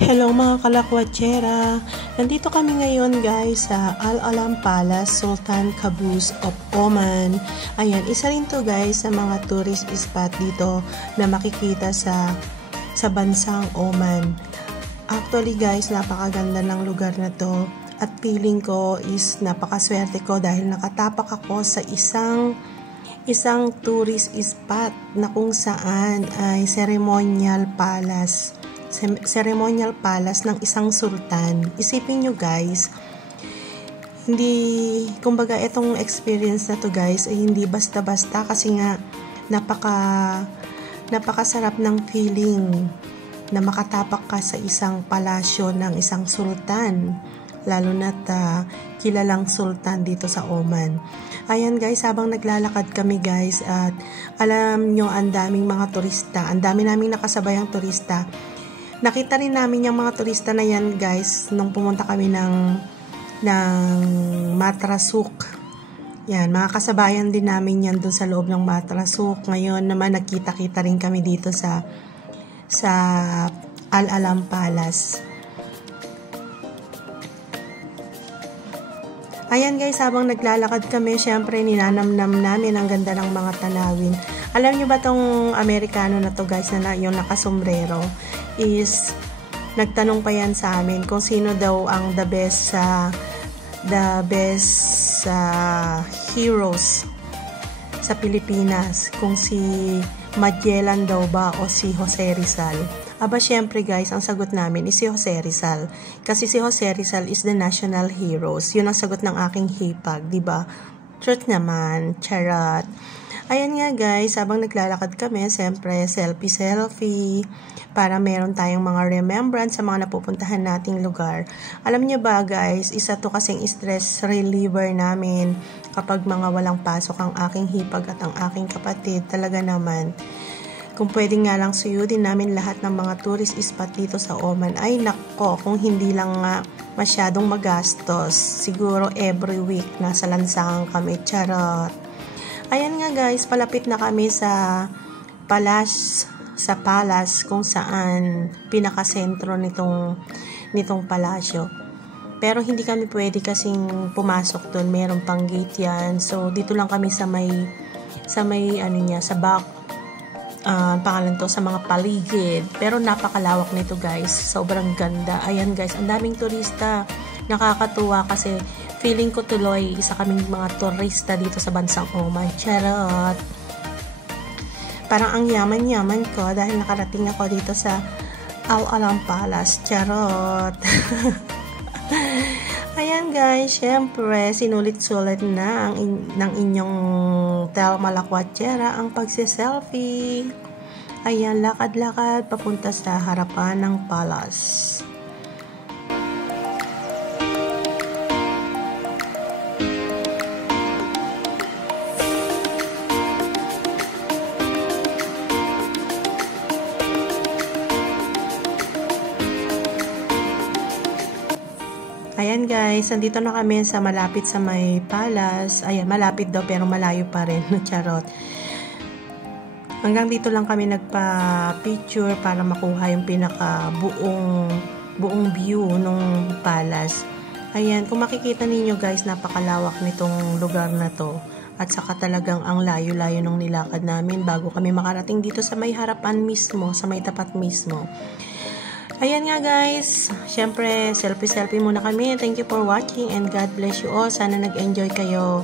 Hello mga kalakwatsera! Nandito kami ngayon guys sa Al Alam Palace, Sultan Qaboos of Oman. Ayan, isa rin to guys sa mga tourist spot dito na makikita sa bansang Oman. Actually guys, napakaganda ng lugar na to at feeling ko is napakaswerte ko dahil nakatapak ako sa isang tourist spot na kung saan ay ceremonial palace ng isang sultan. Isipin nyo guys, kumbaga itong experience na to guys ay hindi basta-basta kasi nga napakasarap ng feeling na makatapak ka sa isang palasyo ng isang sultan, lalo na't kilalang sultan dito sa Oman. Ayan guys, habang naglalakad kami guys at alam nyo ang daming mga turista, ang dami naming nakasabayang turista. Nakita rin namin yung mga turista na yan guys nung pumunta kami ng Matrasuk. Yan, mga kasabayan din namin yan dun sa loob ng Matrasuk. Ngayon naman nagkita-kita rin kami dito sa Al Alam Palace. Ayan guys, habang naglalakad kami, syempre ninanamnam namin ang ganda ng mga tanawin. Alam nyo ba tong Amerikano na to guys na yung nakasombrero is nagtanong pa yan sa amin kung sino daw ang the best heroes sa Pilipinas, kung si Magellan daw ba o si Jose Rizal. Aba syempre guys, ang sagot namin is si Jose Rizal. Kasi si Jose Rizal is the national heroes. Yun ang sagot ng aking hipag, di ba? Truth naman, charot. Ayan nga guys, habang naglalakad kami, syempre selfie para meron tayong mga remembrance sa mga napupuntahan nating lugar. Alam niyo ba guys, isa to kasing stress reliever namin kapag mga walang pasok ang aking hipag at ang aking kapatid. Talaga naman, kung pwede nga lang suyudin namin lahat ng mga tourist spot dito sa Oman, ay nako, kung hindi lang nga masyadong magastos, siguro every week nasa lansangan kami, charot. Ayan nga guys, palapit na kami sa palace kung saan pinakasentro nitong palasyo. Pero hindi kami pwede kasing pumasok doon, meron pang gate yan. So dito lang kami sa may sa back, pangalan to, sa mga paligid. Pero napakalawak nito guys, sobrang ganda. Ayan guys, ang daming turista. Nakakatuwa kasi feeling ko tuloy isa kaming mga turista dito sa bansang Oman. Charot! Parang ang yaman-yaman ko dahil nakarating ako dito sa Al Alam Palace. Charot! Ayan guys, syempre sinulit-sulit na ng inyong malakwatsera ang pagsiselfie. Ayan, lakad-lakad papunta sa harapan ng palace. Ayan guys, nandito na kami sa malapit sa may palace. Ayan, malapit daw pero malayo pa rin. Charot. Hanggang dito lang kami nagpa-picture para makuha yung buong view ng palace. Ayan, kung makikita ninyo guys, napakalawak nitong lugar na to. At saka talagang ang layo-layo ng nilakad namin bago kami makarating dito sa may harapan mismo, sa may tapat mismo. Ayan nga guys, syempre selfie muna kami. Thank you for watching and God bless you all. Sana nag-enjoy kayo.